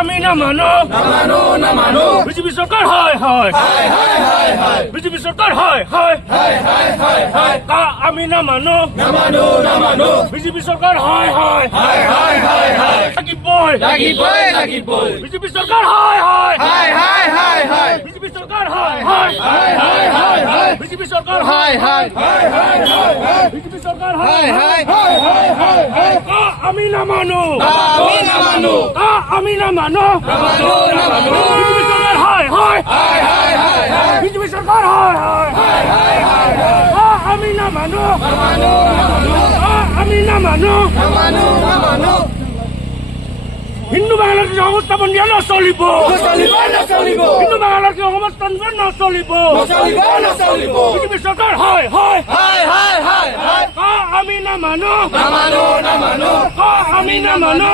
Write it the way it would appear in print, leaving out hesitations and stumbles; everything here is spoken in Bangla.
আমি না মানো বিজেপি সরকার হয় বিজেপি সরকার হয় আমি না মানো বিজেপি সরকার হয় লাগিবই বিজেপি সরকার হয় বিজেপি সরকার হয় বিজেপি সরকার হয় বিজেপি সরকার হয় আমি না মানো আমি না মানো বিজেপি সরকার হয় বিজেপি সরকার হয় আমি না মানো আমি না মানো হিন্দু বাংলাদেশ অবস্থাপন নিয়ে নচলিব হিন্দু বাংলাদেশ অবস্থান নচলিব বিজেপি সরকার হয় আমি না মানো আমি না মানো